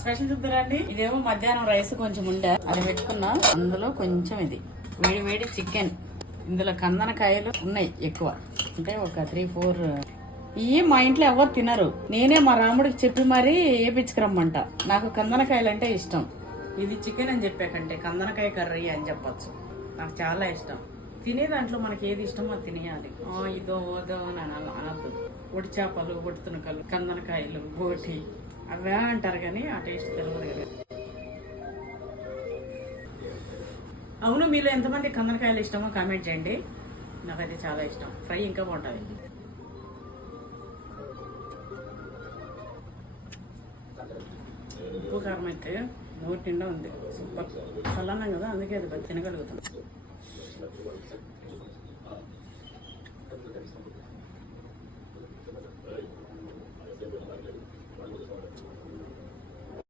Special చూద్దారండి. ఇదేమో మధ్యాహ్నం rice కొంచెం ఉండే అది పెట్టుకున్నా. అందులో కొంచెం ఇది వేడి వేడి చికెన్. ఇందులో కందనకాయలు ఉన్నాయి ఎక్కువ, అంటే ఒక 3-4. ఇవి మా ఇంట్లో ఎవరు తినరు. నేనే మా రాముడికి చెప్పి మరీ వేపించుకురమ్మంట. నాకు కందనకాయలు అంటే ఇష్టం. ఇది చికెన్ అని చెప్పాకంటే కందనకాయ కర్రీ అని చెప్పచ్చు. నాకు చాలా ఇష్టం. తినే దాంట్లో మనకి ఏది ఇష్టమో అది తినేయాలి. ఇదో ఓదో అని అనద్దు. ఒడి చేపలు, ఒడి తునకలు, కందనకాయలు, బోటి అవే అంటారు కానీ ఆ టేస్ట్ తెలియదు కదా. అవును, మీలో ఎంతమంది కందనకాయలు ఇష్టమో కామెంట్ చేయండి. నాకైతే చాలా ఇష్టం. ఫ్రై ఇంకా బాగుంటుంది. ఉప్పు కారం అయితే నోటి నిండా ఉంది. సూపర్. చల్లన్నాం కదా, అందుకే అది తినగలుగుతాం.